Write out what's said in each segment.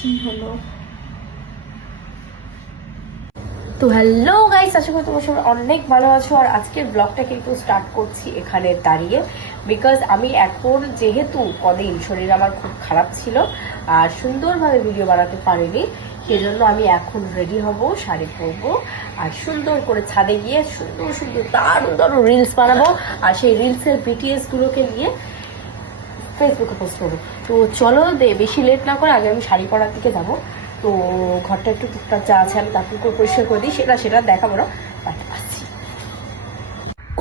কি হলো? তো হ্যালো গাইস, আশা করি তোমার সবাই অনেক ভালো আছো। আর আজকের ব্লগটা কিন্তু স্টার্ট করছি এখানে দাঁড়িয়ে, বিকজ আমি এখন যেহেতু কদিন শরীর আমার খুব খারাপ ছিল আর সুন্দরভাবে ভিডিও বানাতে পারিনি, সেজন্য আমি এখন রেডি হব, শাড়ি পরবো আর সুন্দর করে ছাদে গিয়ে সুন্দর সুন্দর দারুণ দারুণ রিলস বানাবো। আর সেই রিলসের বিটিএসগুলোকে নিয়ে ফেসবুকে পোস্ট করবো। তো চলো বেশি লেট না করে আগে আমি শাড়ি পরার দিকে যাবো। তো ঘরটা একটু টুকটাক যা আছে আমি তারপর করে পরিষ্কার করে দিই, সেটা দেখাবো না, বাট আসছি।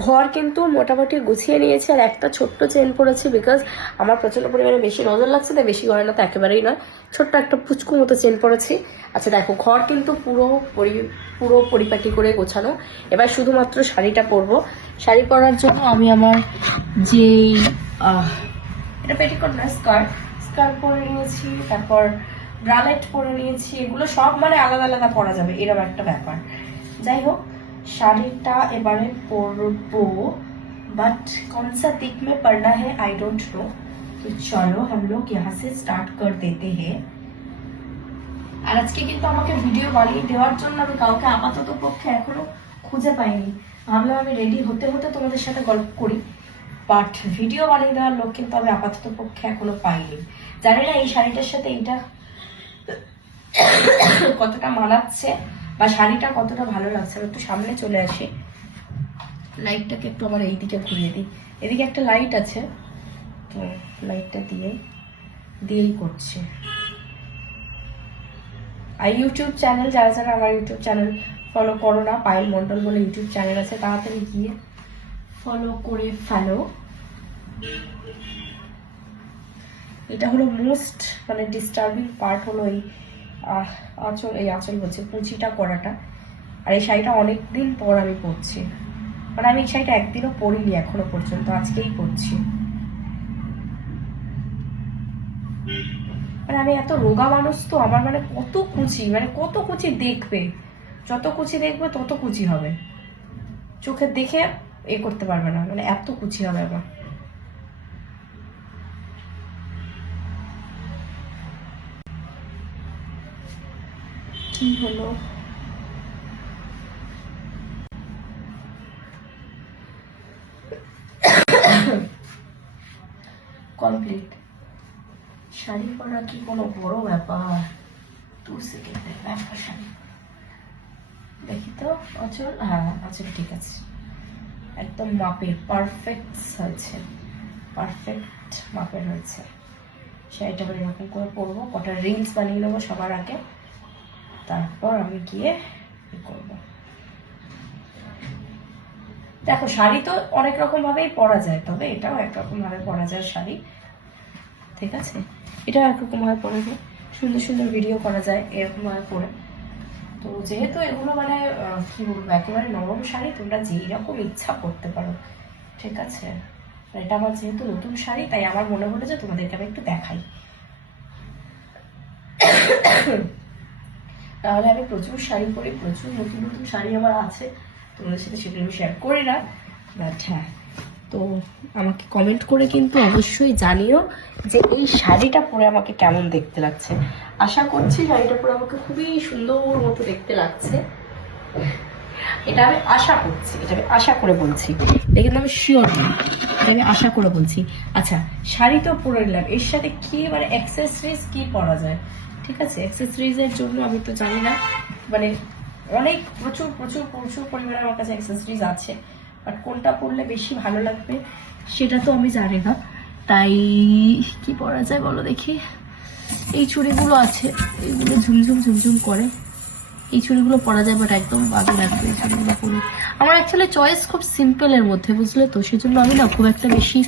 ঘর কিন্তু মোটামুটি গুছিয়ে নিয়েছি আর একটা ছোট্ট চেন পরেছি, বিকজ আমার প্রচণ্ড পরিমাণে বেশি নজর লাগছে, তাই বেশি গয়না তো একেবারেই নয়, ছোট্ট একটা পুচকু মতো চেন পরেছি। আচ্ছা দেখো, ঘর কিন্তু পুরো পরিপাটি করে গোছানো। এবার শুধুমাত্র শাড়িটা পরবো। শাড়ি পরার জন্য আমি আমার যেই এটা পেটিকোট না, স্কার্ট পরে নিয়েছি, তারপর ব্রালেট পরে নিয়েছি। এগুলো সব মানে আলাদা আলাদা পরা যাবে, এরকম একটা ব্যাপার। যাই হোক, শাড়িটা এবারে পরবো, বাট কনসা দিক মে পড়না है आई डोंट नो। तो चलो हम लोग यहाँ से स्टार्ट कर देते हैं। আর আজকে কিন্তু আমাকে ভিডিও বানিয়ে দেওয়ার জন্য আমি কাউকে আপাতত পক্ষে এখনো খুঁজে পাইনি। ভাবলাম আমি রেডি হতে হতে তোমাদের সাথে গল্প করি, বাট ভিডিও বানিয়ে দেওয়ার লোক কিন্তু আমি আপাতত পক্ষে এখনো পাইনি। জানি না এই শাড়িটার সাথে এইটা কতটা মানাচ্ছে বা শাড়িটা কতটা ভালো লাগছে। আমি একটু সামনে চলে আসি, লাইটটাকে একটু আমার এইদিকে ঘুরিয়ে দিই। এদিকে একটা লাইট আছে, তো লাইটটা দিয়েই করছি। আর ইউটিউব চ্যানেল, যারা যারা আমার ইউটিউব চ্যানেল ফলো করো না, পায়েল মন্ডল বলে ইউটিউব চ্যানেল আছে, তাড়াতাড়ি গিয়ে ফলো করে ফেলো। এটা হলো মোস্ট মানে ডিস্টার্বিং পার্ট, হলো এই আঁচল বলছে কুচিটা করাটা। আর এই শাড়িটা অনেকদিন পর আমি পরছি, মানে আমি এই শাড়িটা একদিনও পরিনি এখনো পর্যন্ত, আজকেই পরছি। মানে আমি এত রোগা মানুষ, তো আমার মানে কত কুচি দেখবে, যত কুচি দেখবে তত কুচি হবে, চোখে দেখে করতে পারবে না, মানে এত কুচি হবে আমার। কি হলো? কমপ্লিট। শাড়ি পরা কি কোনো বড় ব্যাপার? 2 সেকেন্ডের ব্যাপার। শাড়ি দেখি তো, আঁচল, হ্যাঁ আঁচল ঠিক আছে, একদম মাপের পারফেক্ট হয়েছে, পারফেক্ট মাপের হয়েছে। শাড়িটা আবার এরকম করে পরবো, কটা রিংস বানিয়ে নেবো সবার আগে, তারপর আমি গিয়ে করবো। দেখো, শাড়ি তো অনেক রকম ভাবেই পরা যায়, তবে এটাও একরকম ভাবে পরা যায় শাড়ি, ঠিক আছে? এটাও একরকম ভাবে পরা যায়, সুন্দর সুন্দর ভিডিও করা যায় এরকম ভাবে পরে। তো যেহেতু এগুলো মানে কি বলবো, একেবারে নরম শাড়ি, তোমরা যেই রকম ইচ্ছা করতে পারো, ঠিক আছে? এটা আমার যেহেতু নতুন শাড়ি, তাই আমার মনে হলো যে তোমাদেরকে আমি একটু দেখাই। তাহলে আমি প্রচুর শাড়ি পরি, প্রচুর নতুন নতুন শাড়ি আমার আছে, তোমাদের সাথে সেগুলো আমি শেয়ার করি না, বাট হ্যাঁ, তো আমাকে কমেন্ট করে কিন্তু অবশ্যই জানিও যে এই শাড়িটা পরে আমাকে কেমন দেখতে লাগছে। আশা করছি শাড়িটা পরে আমাকে খুবই সুন্দর মতো দেখতে লাগছে, এটা আমি আশা করছি, এটা আমি আশা করে বলছি, এটা কিন্তু আমি শিওর নই, এটা আমি আশা করে বলছি। আচ্ছা, শাড়ি তো পরে নিলাম, এর সাথে কি মানে অ্যাক্সেসরিজ কি পরা যায়, ঠিক আছে? অ্যাক্সেসরিজের জন্য আমি তো জানি না, মানে অনেক প্রচুর প্রচুর প্রচুর পরিমাণে আমার কাছে অ্যাক্সেসরিজ আছে, বাট কোনটা পরলে বেশি ভালো লাগবে সেটা তো আমি জানি না, তাই কি পরা যায় বলো দেখি। এই চুড়িগুলো আছে, এইগুলো ঝুমঝুম ঝুমঝুম করে, এই চুড়িগুলো পরা যায়, বাট একদম বাজে লাগবে এই চুড়িগুলো পরে। আমার অ্যাকচুয়ালি চয়েস খুব সিম্পলের মধ্যে, বুঝলে তো, সেজন্য আমি না খুব একটা বেশি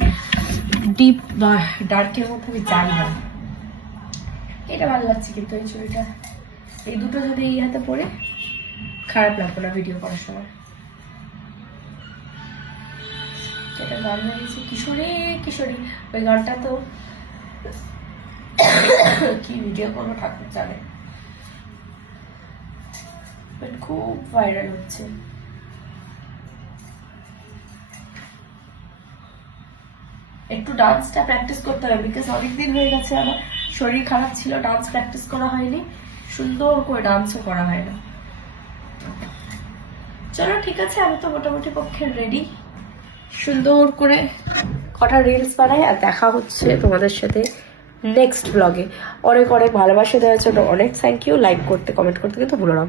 ডিপ বা ডার্কের মধ্যে আমি যাই না। এটা ভালো লাগছে কিন্তু এই চুড়িটা, এই দুটো যদি এই হাতে পরে খারাপ লাগবে না ভিডিও করার সময়। যেটা গান বেরিয়েছে কিশোরী কিশোরী, ওই গানটা তো কি ভিডিও করবো ঠাকুর জানে, খুব ভাইরাল হচ্ছে। একটু ডান্সটা প্র্যাকটিস করতে হবে, বিকজ অনেকদিন হয়ে গেছে আমার শরীর খারাপ ছিল, ডান্স প্র্যাকটিস করা হয়নি, সুন্দর করে ডান্সও করা হয় না। চলো ঠিক আছে, আমি তো মোটামুটি পক্ষে রেডি, সুন্দর করে কটা রিলস বানাই আর দেখা হচ্ছে তোমাদের সাথে নেক্সট ব্লগে। অনেক অনেক ভালোবাসা দেওয়ার জন্য অনেক থ্যাংক ইউ। লাইক করতে, কমেন্ট করতে কিন্তু ভুলো না।